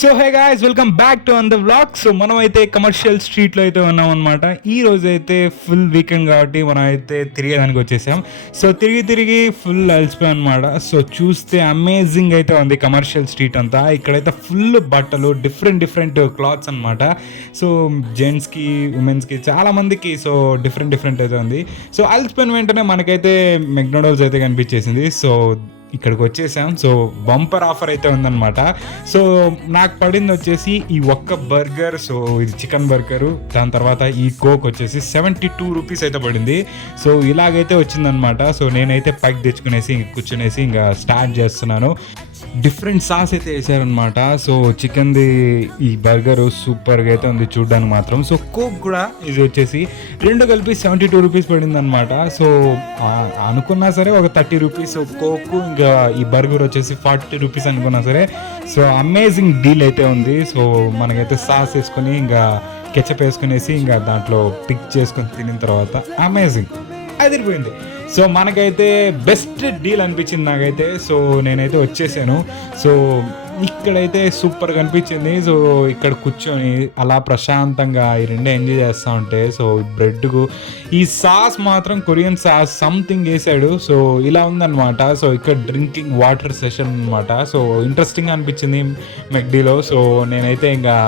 So hey guys, welcome back to the vlog. So మనం అయితే commercial స్ట్రీట్లో అయితే ఉన్నాం అనమాట. ఈ రోజు అయితే ఫుల్ వీకెండ్ కాబట్టి మనం అయితే తిరిగేదానికి వచ్చేసాం. సో తిరిగి ఫుల్ అలసిపోయాం అనమాట. సో చూస్తే అమేజింగ్ అయితే ఉంది కమర్షియల్ స్ట్రీట్ అంతా. ఇక్కడైతే ఫుల్ బట్టలు, డిఫరెంట్ క్లాత్స్ అనమాట. సో జెంట్స్కి, ఉమెన్స్కి, చాలా మందికి సో డిఫరెంట్ అయితే ఉంది. సో అలసిపోయిన వెంటనే మనకైతే మెక్డొనాల్డ్స్ అయితే కనిపించేసింది. సో ఇక్కడికి వచ్చేసాం. సో బంపర్ ఆఫర్ అయితే ఉందన్నమాట. సో నాకు పడింది వచ్చేసి ఈ ఒక్క బర్గర్. సో ఇది చికెన్ బర్గరు, దాని తర్వాత ఈ కోక్ వచ్చేసి 72 రూపీస్ అయితే పడింది. సో ఇలాగైతే వచ్చిందనమాట. సో నేనైతే ప్యాక్ తెచ్చుకునేసి కూర్చునేసి ఇంకా స్టార్ట్ చేస్తున్నాను. డిఫరెంట్ సాస్ అయితే వేసారనమాట. సో చికెన్ది ఈ బర్గర్ సూపర్గా అయితే ఉంది చూడ్డానికి మాత్రం. సో కోక్ కూడా ఇది వచ్చేసి రెండు కలిపి 72 రూపీస్ పడింది అనమాట. సో అనుకున్నా సరే ఒక 30 రూపీస్ కోక్, ఇంకా ఈ బర్గర్ వచ్చేసి 40 రూపీస్ అనుకున్నా సరే. సో అమేజింగ్ డీల్ అయితే ఉంది. సో మనకైతే సాస్ వేసుకొని ఇంకా కెచప్ వేసుకునేసి ఇంకా దాంట్లో పిక్ చేసుకొని తినిన తర్వాత అమేజింగ్ అదిరిపోయింది. సో మనకైతే బెస్ట్ డీల్ అనిపించింది నాకైతే. సో నేనైతే వచ్చేసాను. సో ఇక్కడైతే సూపర్గా అనిపించింది. సో ఇక్కడ కూర్చొని అలా ప్రశాంతంగా ఈ రెండే ఎంజాయ్ చేస్తూ ఉంటే, సో బ్రెడ్కు ఈ సాస్ మాత్రం కొరియన్ సాస్ సంథింగ్ వేసాడు. సో ఇలా ఉందన్నమాట. సో ఇక్కడ డ్రింకింగ్ వాటర్ సెషన్ అనమాట. సో ఇంట్రెస్టింగ్గా అనిపించింది మెక్డీలో. సో నేనైతే ఇంకా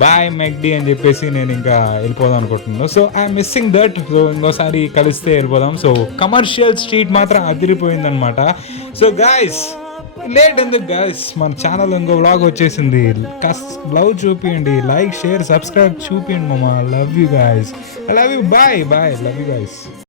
బాయ్ మెక్డీ అని చెప్పేసి నేను ఇంకా వెళ్ళిపోదాం అనుకుంటున్నాను. So I'm missing that. So ఇంకోసారి కలిస్తే వెళ్ళిపోదాం. సో కమర్షియల్ స్ట్రీట్ మాత్రం అదిరిపోయిందనమాట. సో గాయస్, లేట్ ఎందుకు గాయస్, మన ఛానల్ ఇంకో వ్లాగ్ వచ్చేసింది. లవ్ చూపియండి, లైక్, షేర్, సబ్స్క్రైబ్ చూపియండి మామ. Love you guys, I love you, bye love you guys.